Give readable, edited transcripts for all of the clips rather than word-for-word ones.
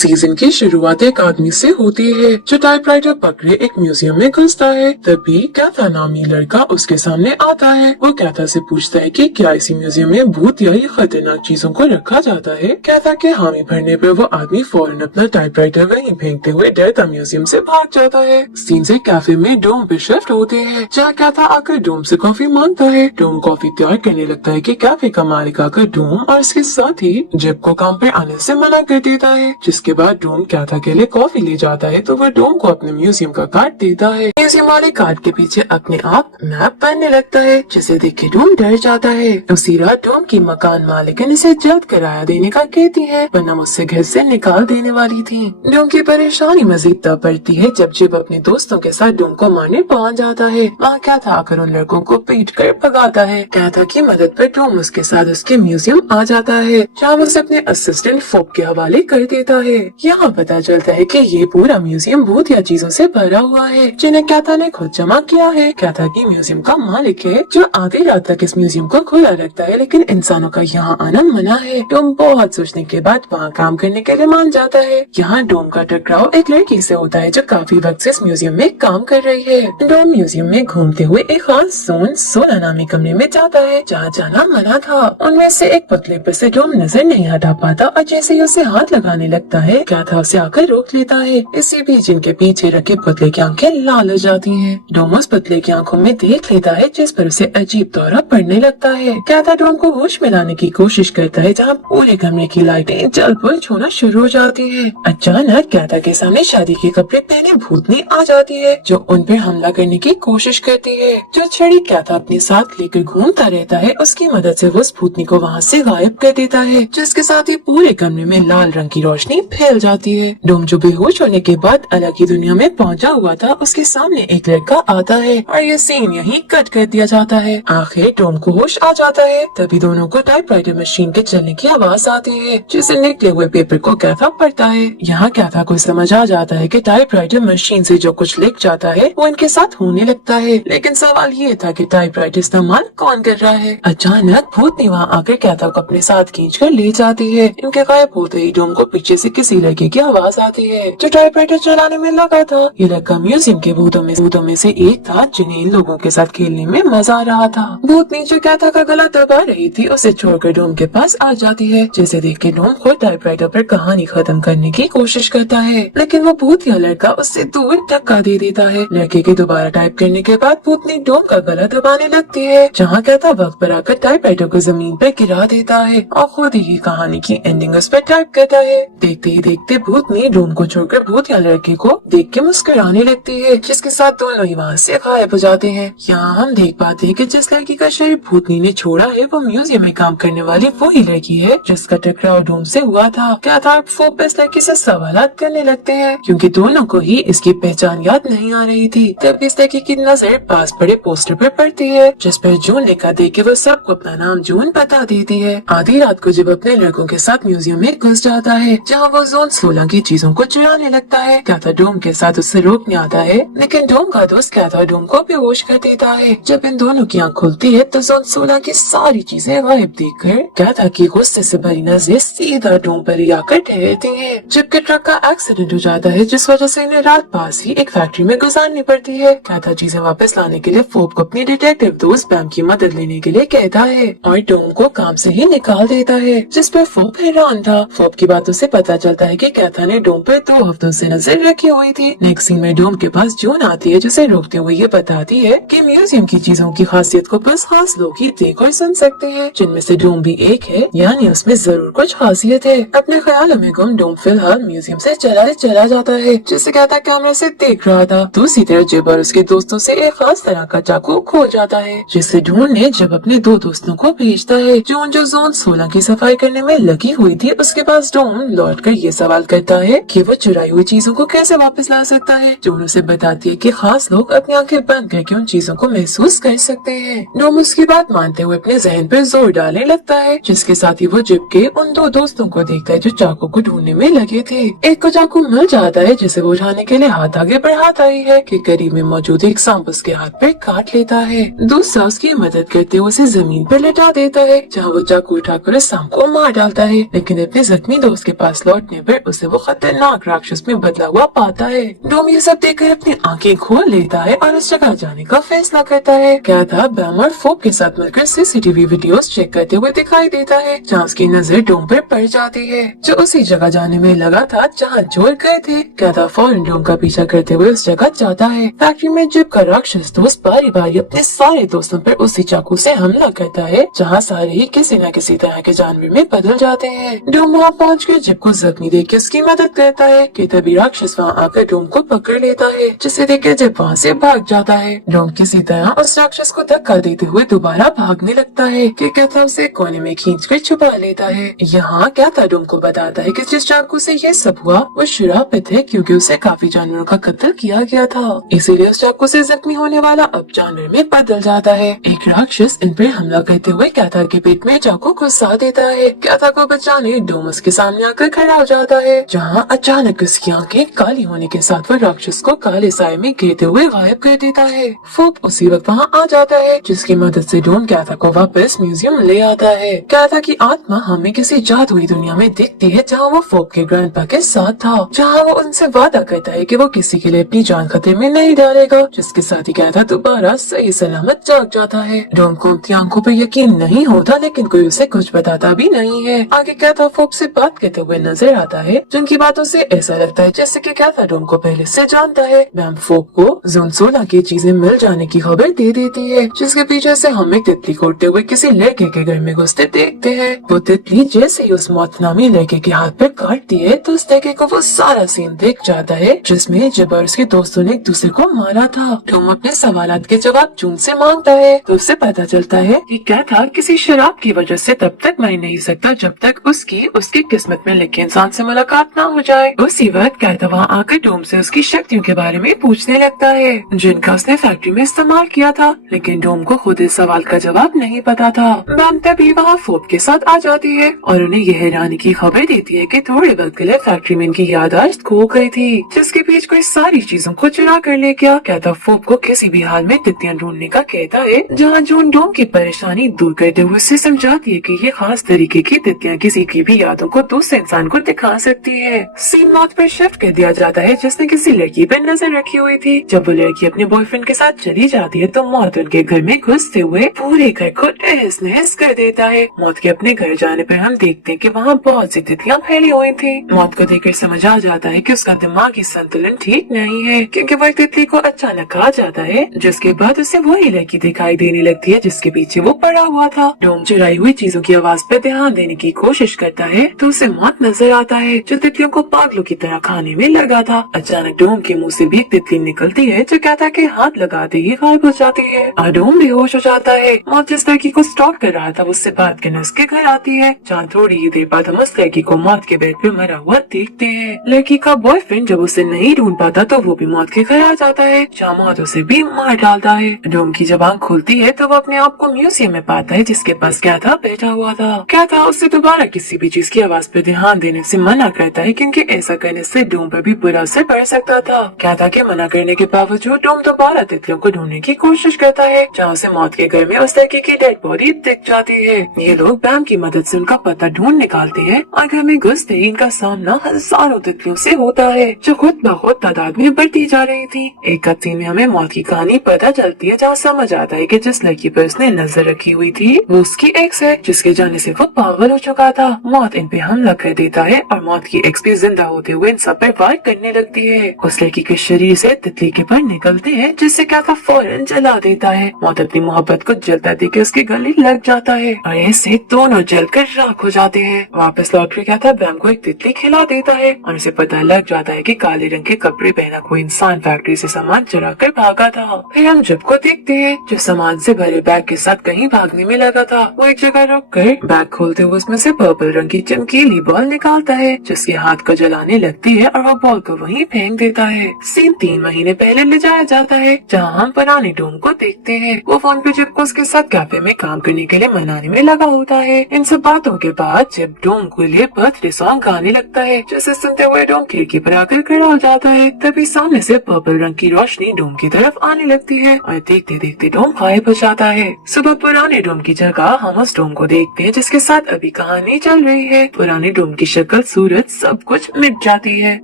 Season की शुरुआत एक आदमी से होती है जो टाइपराइटर पकड़े एक म्यूजियम में घुसता है। तभी कैथा नामी लड़का उसके सामने आता है। वो कैथा से पूछता है कि क्या इसी म्यूजियम में भूत या ये खतरनाक चीजों को रखा जाता है। कैथा के हामी भरने पर वो आदमी फौरन अपना टाइपराइटर वहीं फेंकते हुए डरता म्यूजियम से भाग जाता है। सीन से कैफे में डोम पे शिफ्ट होते हैं, जहाँ कैथा आकर डोम से कॉफी मांगता है। डोम कॉफी तैयार करने लगता है कि कैफे का मालिक आकर डोम और इसके साथ ही जिप को काम पे आने से मना कर देता है। जिसके बाद डोम कैथा के लिए कॉफी ले जाता है तो वह डोम को अपने म्यूजियम का कार्ड देता है। म्यूजियम वाले कार्ड के पीछे अपने आप मैप बनने लगता है, जिसे देख के डोम डर जाता है। उसी रात डोम की मकान मालिकन इसे जल्द किराया देने का कहती है, वरना मुझसे घर से निकाल देने वाली थी। डोम की परेशानी मजीद तब बढ़ती है जब जिप अपने दोस्तों के साथ डोम को मारने पहुंच जाता है। वहाँ कैथा आकर उन लड़कों को पीट कर भगाता है। कैथा की मदद पर डोम उसके साथ उसके म्यूजियम आ जाता है, जहाँ वो उसे अपने असिस्टेंट फोप के हवाले कर देता है। यहाँ पता चलता है कि ये पूरा म्यूजियम भूत या चीजों से भरा हुआ है, जिन्हें कैथा ने खुद जमा किया है। कैथा की म्यूजियम का मालिक है, जो आधी रात तक इस म्यूजियम को खुला रखता है, लेकिन इंसानों का यहाँ आना मना है। डोम बहुत सोचने के बाद वहाँ काम करने के लिए मान जाता है। यहाँ डोम का टकराव एक लड़की से होता है जो काफी वक्त से इस म्यूजियम में काम कर रही है। डोम म्यूजियम में घूमते हुए एक खास जोन 16 नामी कमरे में जाता है, जहाँ जाना मना था। उनमें से एक पुतले पर से डोम नजर नहीं हटा पाता और जैसे ही उसे हाथ लगाने लगता है, कैथा उसे आकर रोक लेता है। इसी बीच इनके पीछे रखे पुतले की आंखें लाल हो जाती हैं। डोम उस पुतले की आंखों में देख लेता है, जिस पर उसे अजीब दौरा पड़ने लगता है। कैथा डोम को होश में लाने की कोशिश करता है, जहाँ पूरे कमरे की लाइटें जल बुझ होना शुरू हो जाती है। अचानक कैथा के सामने शादी के कपड़े पहने भूतनी आ जाती है, जो उन पर हमला करने की कोशिश करती है। जो छड़ी कैथा अपने साथ लेकर घूमता रहता है, उसकी मदद से वो उस भूतनी को वहाँ से गायब कर देता है, जिसके साथ ही पूरे कमरे में लाल रंग की रोशनी फैल जाती है। डोम जो बेहोश होने के बाद अलग ही दुनिया में पहुंचा हुआ था, उसके सामने एक लड़का आता है और ये सीन यहीं कट कर दिया जाता है। आखिर डोम को होश आ जाता है, तभी दोनों को टाइपराइटर मशीन के चलने की आवाज आती है, जिसे निकले हुए पेपर को कैथा पढ़ता है। यहाँ कैथा को समझ आ जाता है कि टाइपराइटर मशीन से जो कुछ लिख जाता है वो इनके साथ होने लगता है, लेकिन सवाल ये था कि टाइपराइटर इस्तेमाल कौन कर रहा है। अचानक भूतनी वहाँ आकर कैथा को अपने साथ खींचकर ले जाती है। इनके गायब होते ही डोम को पीछे से किसी लड़के की आवाज आती है, जो टाइपराइटर चलाने में लगा था। ये लड़का म्यूजियम के भूतों में से एक था, जिन्हें इन लोगों के साथ खेलने में मजा आ रहा था। भूतनी जो कैथा का गला दबा रही थी, उसे छोड़कर डोम के पास आ जाती है, जिसे देख के डोम खुद टाइपराइटर पर कहानी खत्म करने की कोशिश करता है, लेकिन वो भूतिया लड़का उससे दूर धक्का दे देता है। लड़के के दोबारा टाइप करने के बाद भूतनी डोम का गला दबाने लगती है, जहाँ कैथा वक्त पर आकर टाइपराइटर को जमीन पर गिरा देता है और खुद ही कहानी की एंडिंग उस पर टाइप करता है। देखते ही देखते भूतनी डोम को छोड़कर भूतिया लड़के को देख के मुस्कुराने लगती है, जिसके साथ दोनों ही वहाँ से गायब हो जाते हैं। यहाँ हम देख पाते हैं कि जिस लड़की का शरीर भूतनी ने छोड़ा है, वो म्यूजियम में काम करने वाली वही लड़की है जिसका टकराव डोम से हुआ था। कैथा फोप इस लड़की से सवालात करने लगते हैं, क्योंकि दोनों को ही इसकी पहचान याद नहीं आ रही थी। तब इस लड़की की नजर पास पड़े पोस्टर पर पड़ती है, जिस पर जून लिखा देख के वो सबको अपना नाम जून बता देती है। आधी रात को जब अपने लड़कों के साथ म्यूजियम में घुस जाता है, जहाँ वो जोन 16 की चीजों को चुराने लगता है। कैथा डोम के साथ उससे रोकने आता है, लेकिन डोम का दोस्त कैथा डोम को बेहोश कर देता है। जब इन दोनों की आँख खुलती है तो जोन 16 की सारी चीजें गायब देखकर कैथा की गुस्से से भरी नजरें सीधा डोम पर ही आकर ठहरती हैं। जबकि ट्रक का एक्सीडेंट हो जाता है, जिस वजह से इन्हें रात पास ही एक फैक्ट्री में गुजारनी पड़ती है। कैथा चीजें वापस लाने के लिए फोप को अपनी डिटेक्टिव दोस्त पैम की मदद लेने के लिए कहता है और डोम को काम से ही निकाल देता है, जिस पर फोप हैरान था। फोप की बातों से पता चलता है कि कैथा ने डोम पर 2 हफ्तों से नजर रखी हुई थी। नेक्स्ट सीन में डोम के पास जून आती है, जिसे रोकते हुए ये बताती है कि म्यूजियम की चीजों की खासियत को बस खास लोग ही देख और सुन सकते हैं, जिनमें से डोम भी एक है, यानी उसमें जरूर कुछ खासियत है। अपने ख्यालों में गुम डोम फिलहाल म्यूजियम से चला जाता है, जिसे कैथा कैमरे से देख रहा था। दूसरी तरफ जिब और उसके दोस्तों से एक खास तरह का चाकू खो जाता है, जिसे ढूंढने जब अपने 2 दोस्तों को भेजता है। जून जो जोन 16 की सफाई करने में लगी हुई थी, उसके पास डोम लौट कर ये सवाल करता है कि वो चुराई हुई चीजों को कैसे वापस ला सकता है। जून उसे बताती है कि खास लोग अपनी आंखें बंद करके उन चीजों को महसूस कर सकते हैं। डोम उसकी बात मानते हुए अपने जहन पर जोर डालने लगता है, जिसके साथ ही वो जिब के उन 2 दोस्तों को देखता है जो चाकू को ढूंढने में लगे थे। एक को चाकू मिल जाता है, जिसे वो उठाने के लिए हाथ आगे बढ़ाता ही है कि करीब में मौजूद एक सांप उसके हाथ पे काट लेता है। दूसरा उसकी मदद करते हुए उसे जमीन पर लेटा देता है, जहाँ वो चाकू उठाकर उस सांप को मार डालता है। लेकिन अपने जख्मी दोस्त के पास लौट देखने पर उसे वो खतरनाक राक्षस में बदला हुआ पाता है। डोम ये सब देखकर अपनी आंखें खोल लेता है और उस जगह जाने का फैसला करता है। क्या था बैम और फोक के साथ मिलकर सीसीटीवी वीडियोस चेक करते हुए दिखाई देता है, जहाँ उसकी नजर डोम पर पड़ जाती है, जो उसी जगह जाने में लगा था जहाँ जोर गए थे। क्या था फौरन डोम का पीछा करते हुए उस जगह जाता है। फैक्ट्री में जिप का राक्षस दोस्त बारी बारी अपने सारे दोस्तों पर उसी चाकू से हमला करता है, जहाँ सारे ही किसी न किसी तरह के जानवर में बदल जाते हैं। डोम वहाँ पहुँच कर जिप को जख्मी देख के उसकी मदद करता है कि तभी राक्षस वहाँ आकर डोम को पकड़ लेता है, जिसे देख के जिप वहाँ से भाग जाता है। डोम किसी तरह उस राक्षस को धक्का देते हुए दोबारा भागने लगता है कि क्या था उसे कोने में खींचकर छुपा लेता है। यहाँ क्या था डोम को बताता है कि जिस चाकू से ये सब हुआ वो शरापित है, क्योंकि उसे काफी जानवरों का कत्ल किया गया था, इसीलिए उस चाकू से जख्मी होने वाला अब जानवर में बदल जाता है। एक राक्षस इन पर हमला करते हुए कैथा के पेट में चाकू घुसा देता है। कैथा को बचाने डोम उसके सामने आकर खड़ा हो जाता है, जहाँ अचानक उसकी आंखें काली होने के साथ वो राक्षस को काले साए में घेरते हुए गायब कर देता है। फोक उसी वक्त वहाँ आ जाता है, जिसकी मदद से डोम कैथा को वापस म्यूजियम ले आता है। कैथा की आत्मा हमें किसी जादुई दुनिया में दिखती है, जहाँ वो फोक के ग्रैंडपा के साथ था, जहाँ वो उनसे वादा करता है कि वो किसी के लिए अपनी जान खतरे में नहीं डालेगा, जिसके साथ ही कैथा दोबारा सही सलामत जाग जाता है। डोम को अपनी आंखों पर यकीन नहीं होता, लेकिन कोई उसे कुछ बताता भी नहीं है। आगे कैथा फोक से बात करते हुए नजर आता है, जिनकी बातों से ऐसा लगता है जैसे कि कैथा डोम को पहले से जानता है। बैम फोक को जोन 16 की चीजें मिल जाने की खबर दे देती है, जिसके पीछे से हम एक तितली को उड़ते हुए किसी लड़के के घर में घुसते देखते हैं। वो तितली जैसे ही उस मौत नामी लड़के के हाथ पे काटती है तो उस लड़के को वो सारा सीन देख जाता है, जिसमें जब और उसके दोस्तों ने एक दूसरे को मारा था। टॉम अपने सवालात के जवाब जून से मांगता है, तो उससे पता चलता है कि क्या था किसी शराब की वजह से तब तक मर नहीं सकता जब तक उसकी किस्मत में लिखे इंसान से मुलाकात ना हो जाए। उसी वक्त क्या था वहाँ आकर टॉम से उसकी शक्तियों के बारे में पूछने लगता है, जिनका उसने फैक्ट्री में इस्तेमाल किया था, लेकिन टॉम को खुद इस सवाल का जवाब नहीं पता था। बैम तभी वहाँ फोक के साथ आ जाती है और उन्हें यह हैरानी की खबर देती है कि थोड़े वक्त के लिए फैक्ट्री में इनकी याददाश्त खो गई थी, जिसके बीच कोई सारी चीजों को चुरा कर ले गया। क्या था फोक को किसी भी हाल में तितलियां ढूंढने का कहता है, जहाँ जून डोम की परेशानी दूर करते हुए उसे समझाती है कि ये खास तरीके की तितलियां किसी की भी यादों को दूसरे इंसान को दिखा सकती है। सीन मौत पर शिफ्ट कर दिया जाता है, जिसने किसी लड़की पर नजर रखी हुई थी। जब वो लड़की अपने बॉयफ्रेंड के साथ चली जाती है तो मौत उनके घर में घुसते हुए पूरे घर को तहस नहस कर देता है। मौत के अपने घर जाने पर हम देखते हैं कि वहाँ बहुत सी तितलियां फैली हुई थी। मौत को देखकर समझ आ जाता है कि उसका दिमागी संतुलन ठीक नहीं है, क्योंकि वो एक तितली को अचानक आ जाता है, जिसके बाद उसे वही लड़की दिखाई देने लगती है जिसके पीछे वो पड़ा हुआ था। डोम चुराई हुई चीजों की आवाज पर ध्यान देने की कोशिश करता है तो उसे मौत नजर आता है, जो तितलियों को पागलों की तरह खाने में लगा था। अचानक डोम के मुंह से भी एक तितली निकलती है, जो कहता के हाथ लगाते ही गायब हो जाती है और डोम बेहोश हो जाता है। मौत जिस लड़की को स्टॉक कर रहा था उससे बात करने उसके घर आती है, जहाँ थोड़ी ही देर बाद हम उस लड़की को मौत के बेड पे मरा हुआ देखते हैं। लड़की का बॉयफ्रेंड जब उसे नहीं ढूंढ पाता तो वो भी मौत के घर आ जाता है, जहाँ मौत उसे भी मार डालता है। डोम की जब आंख खुलती है तो वो अपने आप को म्यूजियम में पाता है, जिसके पास क्या था बैठा हुआ था। क्या था उससे दोबारा किसी भी चीज की आवाज पे ध्यान देने से मना करता है, क्योंकि ऐसा करने से डोम पर भी बुरा असर पड़ सकता था। क्या था कि मना करने के बावजूद डोम दोबारा तितलियों को ढूंढने की कोशिश करता है, जहाँ उसे मौत के घर में उस लड़की की डेड बॉडी दिख जाती है। ये लोग बैम की मदद से उनका पता ढूंढ निकालते हैं और घर में घुसते ही इनका सामना हजारों तितलियों से होता है, जो खुद ब खुद तादाद में बढ़ती जा रही थी। एक कत्ती में हमें मौत की कहानी पता चलती है, जहाँ समझ आता है कि जिस लड़की पर उसने नजर रखी हुई थी वो उसकी एक्स है, जिसके जाने से वो पागल हो चुका था। मौत इन पे हमला कर देता है और मौत की एक्स भी जिंदा होते हुए इन सब पर वार करने लगती है। उस लड़की के शरीर से तितली के पर निकलते हैं, जिससे क्या था फौरन जला देता है। मौत अपनी मोहब्बत को जलता देख के उसके गले लग जाता है और ऐसे दोनों जलकर राख हो जाते हैं। वापस लौट के क्या था बैम को एक तितली खिला देता है और उसे पता लग जाता है कि काले रंग के कपड़े पहना कोई इंसान फैक्ट्री से सामान चुरा कर भागा था। फिर हम जब को देखते हैं, जो सामान से भरे बैग के साथ कहीं भागने में लगा था, वो एक जगह रुक कर बैग खोलते हुए उसमें से पर्पल रंग की चमकीली बॉल निकालता है, जिसके हाथ को जलाने लगती है और वो बॉल को वहीं फेंक देता है। सीन 3 महीने पहले ले जाया जाता है, जहाँ हम पुराने डोम को देखते हैं। वो फोन पे जिप को उसके साथ कैफे में काम करने के लिए मनाने में लगा होता है। इन सब बातों के बाद जिप डोम के लिए बर्थडे सॉन्ग गाने लगता है, जिसे सुनते हुए डोम खिड़की पर आकर खड़ा हो जाता जाता है। तभी सामने से पर्पल रंग की रोशनी डोम की तरफ आने लगती है और देखते देखते डोम गायब हो जाता है। सुबह पुराने डोम की जगह हम उस डोम को देखते हैं जिसके साथ अभी कहानी चल रही है। पुराने डोम की शक्ल, सूरज, सब कुछ मिट जाती है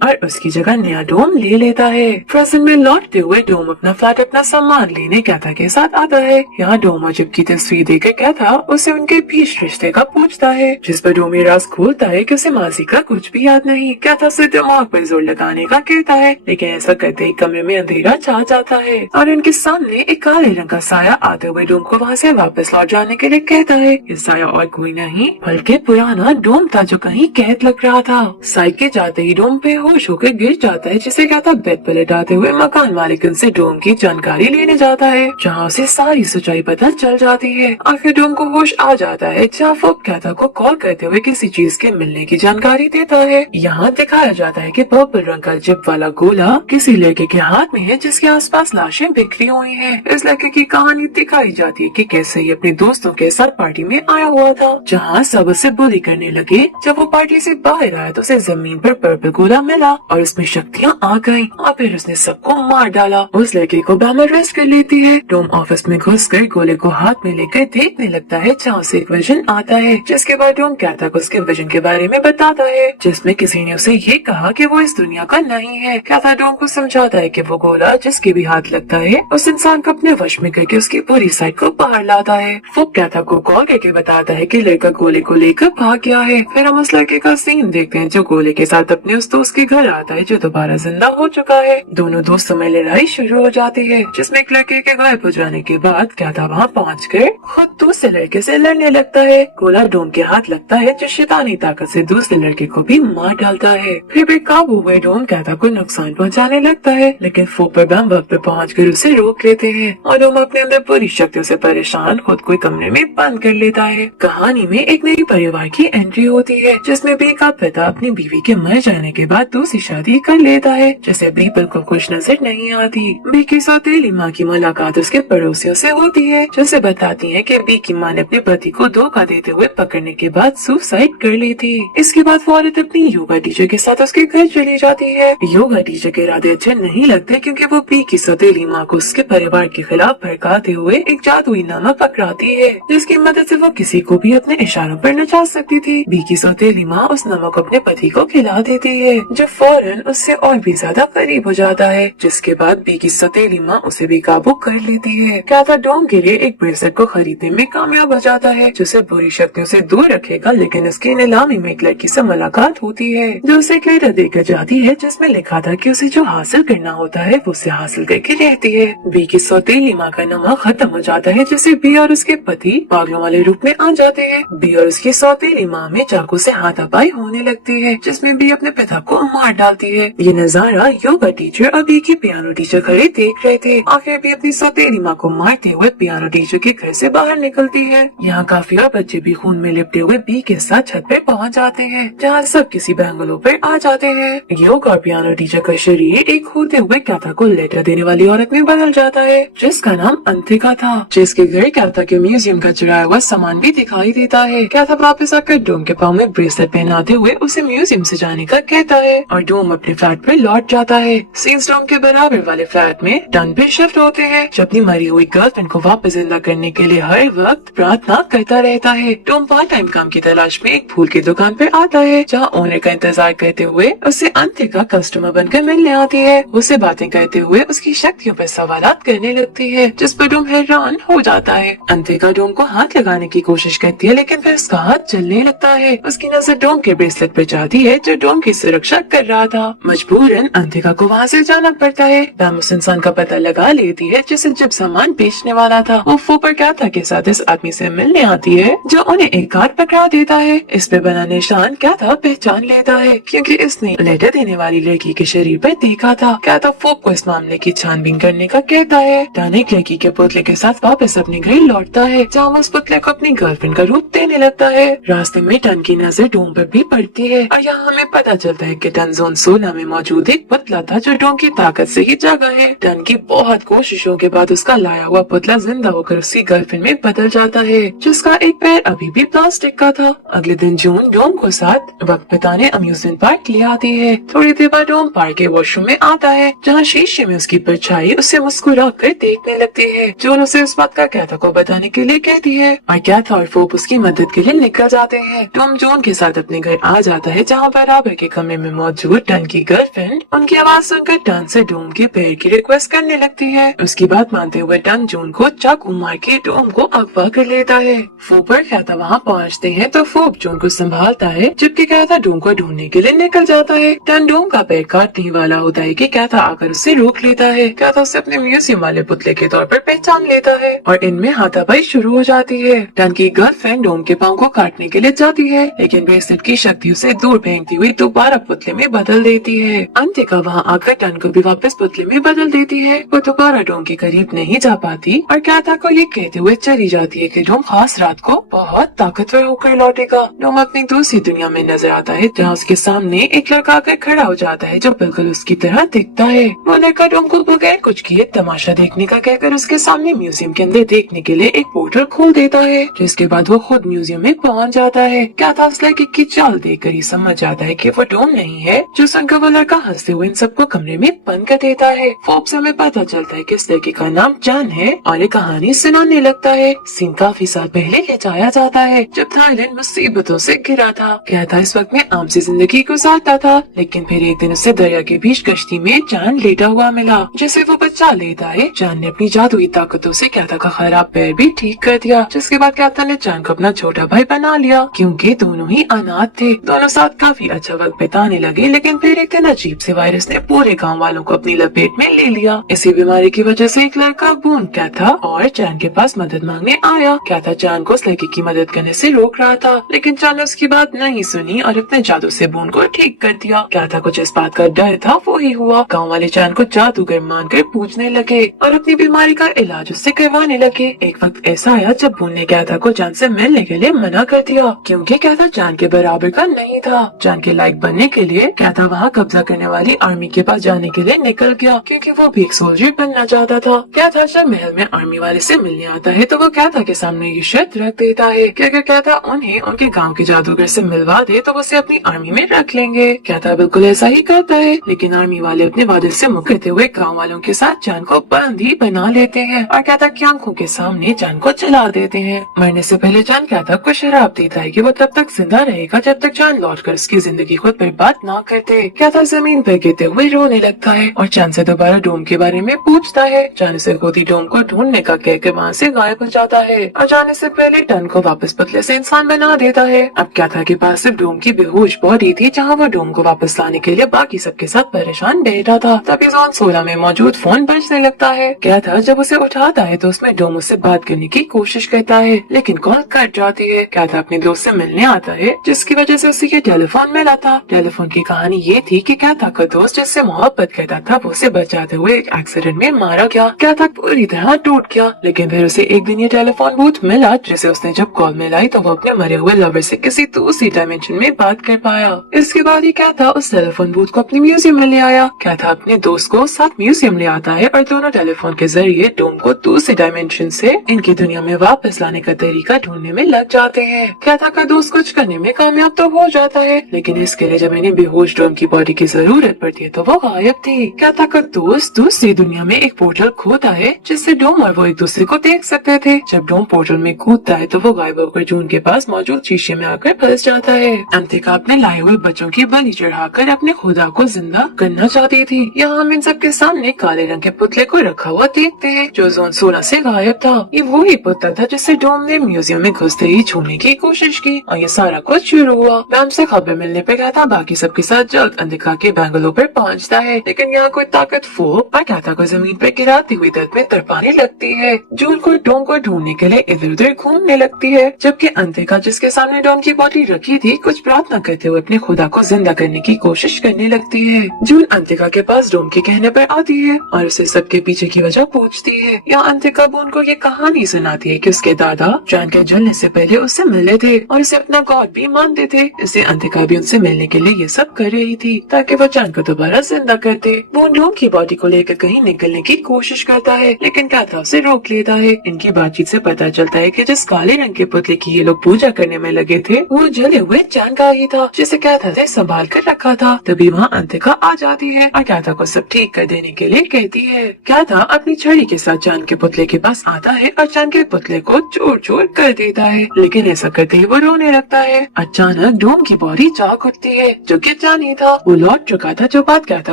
और उसकी जगह नया डोम ले लेता है। प्रेजेंट में लौटते हुए डोम अपना फ्लैट, अपना सामान लेने कैथा के साथ आता है। यहाँ डोम अजब की तस्वीर देखकर कैथा उसे उनके बीच रिश्ते का पूछता है, जिस पर डोम ये राज खोलता है कि उसे मासी का कुछ भी याद नहीं। कैथा से दिमाग पर जोर लगाने का कहता है, लेकिन ऐसा करते ही कमरे में अंधेरा छा जाता है और उनके सामने एक काले रंग का साया आते हुए डोम को वहाँ से वापस लौट जाने के लिए कहता है। ये साया और कोई नहीं बल्कि पुराना डोम था जो कहीं कैद लग रहा था। साइड के जाते ही डोम बेहोश होकर गिर जाता है, जिसे कैथा बेड पर लेटाते हुए मकान मालिक से डोम की जानकारी लेने जाता है, जहाँ उसे सारी सच्चाई पता चल जाती है। आखिर डोम को होश आ जाता है, जहाँ वो कैथा को कॉल करते हुए किसी चीज के मिलने की जानकारी देता है। यहाँ दिखाया जाता है कि पर्पल रंग का जिप वाला गोला किसी लड़के के हाथ में है, जिसके आसपास लाशें बिखरी हुई हैं। इस लड़के की कहानी दिखाई जाती है कि कैसे ये अपने दोस्तों के साथ पार्टी में आया हुआ था, जहाँ सब उसे बुली करने लगे। जब वो पार्टी से बाहर आया तो उसे जमीन पर पर्पल गोला मिला और उसमें शक्तियाँ आ गयी और फिर उसने सबको मार डाला। उस लड़के को बैम अरेस्ट कर लेती है। डोम ऑफिस में घुसकर गोले को हाथ में लेकर देखने लगता है, जहाँ से एक विजन आता है, जिसके बाद डोम कैथा को उसके विजन के बारे में बताता है, जिसमें किसी ने उसे ये कहा कि वो इस दुनिया का नहीं है। कैथा डोम को समझाता है कि वो गोला जिसके भी हाथ लगता है उस इंसान को अपने वश में करके उसकी पूरी साइड को बाहर लाता है। वो कैथा को कॉल करके बताता है कि लड़का गोले को लेकर भाग गया है। फिर हम उस लड़के का सीन देखते हैं जो गोले के साथ अपने उस दोस्त के घर आता है जो दोबारा जिंदा हो चुका है। दोनों दोस्तों में लड़ाई शुरू हो जाती है, जिसमें एक लड़के के गायब हो जाने के बाद कैथा वहाँ पहुँचकर खुद दूसरे लड़के से लड़ने लगता है। गोला डोम के हाथ लगता है, जो शैतानी ताकत से दूसरे लड़के को भी मार डालता है। फिर बेकाबू हुए डोम कैथा को नुकसान पहुँचाने लगता है, लेकिन फोपर बैम वक्त पे पहुँचकर उसे रोक लेते हैं और डोम अपने अंदर बुरी शक्तियों से परेशान खुद को कमरे में बंद कर लेता है। कहानी में एक नई परिवार की एंट्री होती है, जिसमें बी का पिता अपनी बीवी के मर जाने के बाद दूसरी शादी कर लेता है, जिसे बी बिल्कुल खुश नजर नहीं आती। बी की सौतेली माँ की मुलाकात उसके पड़ोसियों से होती है, जैसे बताती है कि बी की माँ ने अपने पति को धोखा देते हुए पकड़ने के बाद सुसाइड कर ली थी। इसके बाद वो औरत अपनी योगा टीचर के साथ उसके घर चली जाती है। योगा टीचर के इरादे अच्छे नहीं लगते, क्योंकि वो बी की सौतेली माँ को उसके परिवार के खिलाफ भड़काते हुए एक जादुई नमक पकड़ाती है, जिसकी मदद से वो किसी को भी अपने इशारों पर नचा सकती थी। बी की सौतेली माँ उस नमक अपने पति को खिला देती है, जो फौरन उससे और भी ज्यादा करीब हो जाता है, जिसके बाद बी की सौतेली माँ उसे भी काबू कर लेती है। कैथा डोम के लिए एक ब्रेसलेट को खरीदने में कामयाब हो जाता है, जो उसे बुरी शक्तियों से दूर रखेगा, लेकिन उसकी नीलामी में एक लड़की से मुलाकात होती है, जो उसे एक लेटर देकर जाती है, जिसमें लिखा था कि उसे जो हासिल करना होता है वो उसे हासिल करके रहती है। बी की सौतेली माँ का नमक खत्म हो जाता है, जिससे बी और उसके पति पागलों वाले रूप में आ जाते हैं। बी और उसकी सौतेली माँ में चाकू से हाथापाई होने लगती है, जिसमें बी अपने पिता को मार डालती है। ये नजारा योगा टीचर और बी की पियानो टीचर खड़े देख रहे थे। आखिर बी अपनी सौतेली माँ को मारते हुए पियानो टीचर के घर से बाहर निकलती है। यहाँ काफी और बच्चे भी खून में लिपटे हुए बी के साथ छत पे पहुँच जाते हैं, जहाँ सब किसी बैंगलों पे आ जाते हैं। योगा और पियानो टीचर का शरीर एक होते हुए कैथा को लेटर देने वाली औरत में बदल जाता है, जिसका नाम अंतिका था, जिसके घर कैथा के म्यूजियम का चुराया हुआ सामान भी दिखाई देता है। कैथा वापस आकर डोम के पाँव में ब्रेसलेट पहनाते हुए उसे म्यूजियम से जाने का कहता है और डोम अपने फ्लैट पे लौट जाता है। सीन्स डोम के बराबर वाले फ्लैट में टन पे शिफ्ट होते हैं, जो अपनी मरी हुई गर्लफ्रेंड को वापस जिंदा करने के लिए हर वक्त प्रार्थना करता रहता है। डोम पार्ट टाइम काम की तलाश में एक फूल की दुकान पे आता है, जहाँ ओनर का इंतजार करते हुए उसे अंतिका कस्टमर बनकर मिलने आती है। उसे बातें करते हुए उसकी शक्तियों पर सवालात करने लगती है, जिस पर डोम हैरान हो जाता है। अंतिका डोम को हाथ लगाने की कोशिश करती है, लेकिन फिर उसका हाथ जलने लगता है। उसकी नजर डोम के ब्रेसलेट पर जाती है, जो डोम की सुरक्षा कर रहा था। मजबूरन अंतिका को वहाँ से जाना पड़ता है। बैम उस इंसान का पता लगा लेती है, जिसे जब सामान बेचने वाला था। वो फोपर कैथा के साथ इस आदमी से मिलने आती है, जो उन्हें एक कार्ड पकड़ा देता है। इस पे बना निशान कैथा पहचान लेता है, क्योंकि इसने लेटर देने वाली लड़की के शरीर पर देखा था। कैथा फोप को इस मामले की छानबीन करने का कहता है। डन एक लड़की के पुतले के साथ वापस अपने घर लौटता है, जहाँ वो उस पुतले को अपनी गर्लफ्रेंड का रूप देने लगता है। रास्ते में टन की नजर डोम पर भी पड़ती है और यहाँ हमें पता चलता है कि टन जोन 16 में मौजूद एक पुतला था, जो डोम की ताकत से ही जागा है। टन की बहुत कोशिशों के बाद उसका लाया हुआ पुतला जिंदा होकर उसकी गर्लफ्रेंड में बदल जाता है, जिसका एक पैर अभी भी प्लास्टिक का था। अगले दिन जून डोम को साथ वक्त बिताने अम्यूजमेंट पार्क ले आती है। थोड़ी देर बाद डोम डोम पार्क के वॉशरूम में आता है, जहाँ शीशे में उसकी परछाई उसे मुस्कुरा कर देखने लगती है। जून उसे इस बात का कैथा को बताने के लिए कहती है और कैथा और फोप उसकी मदद के लिए निकल जाते हैं। टॉम जून के साथ अपने घर आ जाता है, जहाँ बराबर के कमरे में मौजूद टन की गर्लफ्रेंड उनकी आवाज सुनकर टन से डोम के पैर की रिक्वेस्ट करने लगती है। उसकी बात मानते हुए टन जून को चाकू मार के डोम को अगवा कर लेता है। फोप और कैथा वहाँ पहुँचते हैं तो फोप जून को संभालता है, जबकि कैथा डोम को ढूंढने के लिए निकल जाता है। टन डोम का पैर काटने वाला होता है कि कैथा आकर उसे रोक लेता है। कैथा उसे अपने म्यूजियम वाले पुतले के तौर पर पहचान लेता है और इनमें हाथापाई शुरू हो जाती है। टन की गर्लफ्रेंड डोम के पाँव को काटने के लिए जाती है, लेकिन ब्रेसलेट की शक्ति उसे दूर फेंकती हुई दोबारा पुतले में बदल देती है। अंतिका वहाँ आकर टन को भी वापस पुतले में बदल देती है। वो दोबारा डोम के करीब नहीं जा पाती और कैथा को ये कहते हुए चली जाती है कि डोम खास रात को बहुत ताकतवर होकर लौटेगा। डोम अपनी दूसरी दुनिया में नजर आता है, जहाँ उसके सामने एक लड़का आकर खड़ा हो जाता है जो बिल्कुल उसकी तरह दिखता है। वो लड़का डोम को बगैर कुछ किए तमाशा देखने का कहकर उसके सामने म्यूजियम के अंदर देखने के लिए एक पोर्टल खोल देता है, जिसके बाद वो खुद म्यूजियम में पहुंच जाता है। क्या था उस लड़के की चाल देखकर ही समझ जाता है कि वो डोम नहीं है, जो सुनकर वो लड़का हंसते हुए इन सबको कमरे में बंद कर देता है। फोप से हमें पता चलता है कि इस लड़के का नाम जान है और ये कहानी सुनाने लगता है। सीन काफी साल पहले ले जाया जाता है, जब थाईलैंड मुसीबतों से घिरा था। क्या था इस वक्त में आम सी जिंदगी गुजारता था, लेकिन फिर एक दिन उसे दरिया के बीच कश्ती में जान लेटा हुआ मिला, जिसे वो बचा लेता है। जान ने अपनी जादुई ताकतों से कैथा का खराब पैर भी ठीक कर दिया, जिसके बाद कैथा ने जान को अपना छोटा भाई बना लिया, क्योंकि दोनों ही अनाथ थे। दोनों साथ काफी अच्छा वक्त बिताने लगे, लेकिन फिर एक दिन अजीब से वायरस ने पूरे गाँव वालों को अपनी लपेट में ले लिया। इसी बीमारी की वजह से एक लड़का बून कैथा और जान के पास मदद मांगने आया। कैथा जान को उस लड़के की मदद करने से रोक रहा था, लेकिन जान ने उसकी बात नहीं सुनी और अपने जादू से बून को ठीक कर दिया। कैथा को जिस बात का डर था वो ही हुआ। गाँव वाले जान को जादूगर मानकर पूछने लगे और अपनी बीमारी का इलाज उससे करवाने लगे। एक वक्त ऐसा आया जब बून ने कैथा को जान से मिलने के लिए मना कर दिया, क्योंकि कैथा जान के बराबर का नहीं था। जान के लायक बनने के लिए कैथा वहाँ कब्जा करने वाली आर्मी के पास जाने के लिए निकल गया, क्योंकि वो भी एक सोल्जर बनना चाहता था। कैथा जब महल में आर्मी वाले से मिलने आता है तो वो कैथा के सामने ये शर्त रख देता है कि अगर कैथा उन्हें उनके गांव के जादूगर से मिलवा दे तो वो उसे अपनी आर्मी में रख लेंगे। कैथा बिल्कुल ऐसा ही करता है, लेकिन आर्मी वाले अपने वादे से मुकरते हुए गांव वालों के साथ जान को बंदी बना लेते हैं और कैथा की आंखों के सामने जान को जला देते हैं। मरने से पहले जान कैथा को शराब देता है कि वो तब तक जिंदा रहेगा जब तक जान लौटकर उसकी जिंदगी खुद बर्बाद ना करते। कैथा जमीन पर गिरते हुए रोने लगता है और जान से दोबारा डोम के बारे में पूछता है। जान से खुद ही डोम को ढूंढने का कहकर वहाँ से गायब हो जाता है और जाने से पहले टन को वापस पुतले से इंसान बना देता है। अब कैथा के पास सिर्फ डोम की बेहोश बॉडी थी, जहाँ वो डोम को वापस लाने के लिए बाकी सबके साथ परेशान बैठा था। तभी जोन 16 में मौजूद फोन बजने लगता है। कैथा जब उसे उठाता है तो उसमें डोम उससे बात करने की कोशिश करता है, लेकिन कॉल कट जाती है। कैथा अपने दोस्त से मिलने आता है, जिसकी वजह से उसे ये टेलीफोन मिला था। टेलीफोन की कहानी ये थी कि कैथा का दोस्त जिससे मोहब्बत करता था वो उसे बचाते हुए एक एक्सीडेंट में मारा गया। कैथा पूरी तरह टूट गया, लेकिन फिर उसे एक दिन ये टेलीफोन बूथ मिला, जिसे उसने जब कॉल मिलाई तो वो अपने मरे हुए लवर से किसी दूसरी डायमेंशन में बात कर पाया। इसके बाद ही कैथा उस टेलीफोन बूथ को अपने म्यूजियम में ले आया। कैथा अपने दोस्त को साथ म्यूजियम ले आता है और दोनों टेलीफोन के जरिए डोम को दूसरी डायमेंशन से इनकी दुनिया में वापस लाने का तरीका ढूंढने में लग जाते हैं। कैथा का दोस्त कुछ करने में कामयाब तो हो जाता है, लेकिन इसके लिए जब इन्हें बेहोश डोम की बॉडी की जरूरत पड़ती है तो वो गायब थी। कैथा का दोस्त दूसरी दुनिया में एक पोर्टल खोता है, जिससे डोम और वो एक दूसरे को देख सकते थे। जब डोम पोर्टल में कूदता है तो वो गायब होकर जून के पास मौजूद शीशे में आकर फंस जाता है। अंतिका अपने लाए हुए बच्चों की बलि चढ़ाकर अपने खुदा को जिंदा करना चाहती थी। यहाँ हम इन सबके सामने काले रंग के पुतले को रखा हुआ देखते हैं, जो जोन 16 से गायब था। ये वही पुतला था जिसे डोम ने म्यूजियम में घुसते ही छूने की कोशिश की और ये सारा कुछ शुरू हुआ। मैम से खबर मिलने पे कैथा बाकी सबके साथ जल्द अंतिका के बैंगलोर पर पहुँचता है, लेकिन यहाँ कोई ताकत फोप और कैथा को जमीन पर गिराती हुई दर्द में तड़पाने लगती है। जून को डोम को ढूंढने के लिए इधर उधर घूमने लगती है, जबकि अंतिका जिसके सामने डोम की बॉडी रखी थी कुछ प्रार्थना करते हुए अपने खुदा को जिंदा करने की कोशिश करने लगती है। जून अंतिका के पास डोम के कहने पर आती है और उसे सबके पीछे की वजह पूछती है। यहाँ अंतिका बून को ये कहानी सुनाती है कि उसके दादा जान के जलने से पहले उससे मिले थे और उसे अपना गॉड भी मानते थे, इसलिए अंतिका भी उनसे मिलने के लिए ये सब कर रही थी ताकि वो जान को दोबारा जिंदा करते। बून डोम की बॉडी को लेकर कहीं निकलने की कोशिश करता है, लेकिन कैथा उसे रोक लेता है। इनकी बातचीत से पता चलता है कि जिस काले रंग के पुतले की ये लोग पूजा करने में लगे थे वो जले हुए जान का ही था, जिसे कैथा से संभाल कर रखा था। तभी वहाँ वहाँ अंतिका आ जाती है और कैथा को सब ठीक कर देने के लिए कहती है। कैथा अपनी छड़ी के साथ चांद के पुतले के पास आता है और चांद के पुतले को चोर चोर कर देता है, लेकिन ऐसा करते ही वो रोने लगता है। अचानक डोम की बॉडी जाग उठती है, जो कि चांद ही था। वो लौट चुका था, जो बात कैथा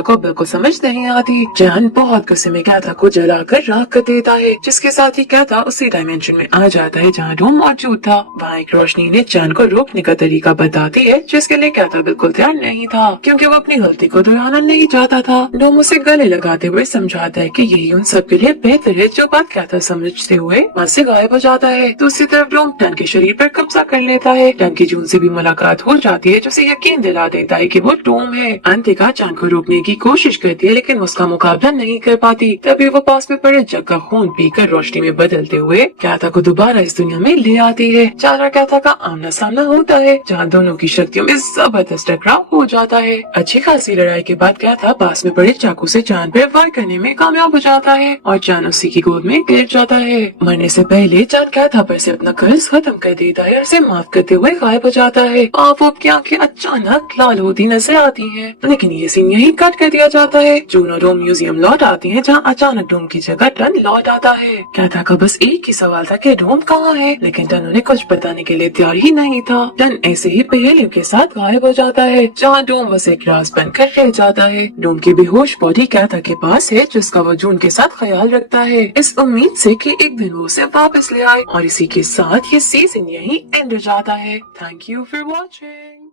को बिल्कुल समझ नहीं आती। चांद बहुत गुस्से में कैथा को जलाकर राख कर देता है, जिसके साथ ही कैथा उसी डायमेंशन में आ जाता है जहाँ डोम मौजूद था। वहाँ एक रोशनी ने चांद को रोकने का तरीका बताती है, जिसके लिए कैथा बिल्कुल तैयार नहीं था, क्योंकि वो अपनी गलती को दोहराना नहीं चाहता था। डोम उसे गले लगाते हुए समझाता है कि यही उन सब के लिए बेहतर है, जो बात कैथा समझते हुए वहाँ से गायब हो जाता है। दूसरी तरफ डोम टन के शरीर पर कब्जा कर लेता है। टन की जून से भी मुलाकात हो जाती है, जिसे यकीन दिला देता है कि वो डोम है। अंतिका चांद को रोकने की कोशिश करती है, लेकिन उसका मुकाबला नहीं कर पाती। तभी वो पास में पड़े जग का खून पीकर रोशनी में बदलते हुए कैथा को दोबारा इस दुनिया में ले आती है। चांद और कैथा का आमना सामना होता है, जहाँ दोनों की शक्तियों में जबरदस्त टकराव हो जाता है। अच्छी खासी लड़ाई के बाद कैथा पास में पड़े चाकू से चांद पर वार करने में कामयाब हो जाता है और चांद उसी की गोद में गिर जाता है। मरने से पहले चांद कैथा पर से अपना कर्ज खत्म कर देता है और उसे माफ करते हुए गायब हो जाता है। वो की आंखें अचानक लाल होती नजर आती हैं, लेकिन ये सीन यही कट कर दिया जाता है। जून और डोम म्यूजियम लौट आती हैं, जहाँ अचानक डोम की जगह टन लौट आता है। कैथा का बस एक ही सवाल था कि डोम कहाँ है, लेकिन टन उन्हें कुछ बताने के लिए तैयार ही नहीं था। टन ऐसे ही पहेलियों के साथ गायब हो जाता है, जहाँ डोम बस एक राज बनकर रह जाता है। डोम की बेहोश बॉडी कैथा के पास है, जिसका वो जून के साथ ख्याल रखता है, इस उम्मीद से कि एक दिन वो उसे वापस ले आए। और इसी के साथ ये सीजन यही एंड हो जाता है। Thank you for watching.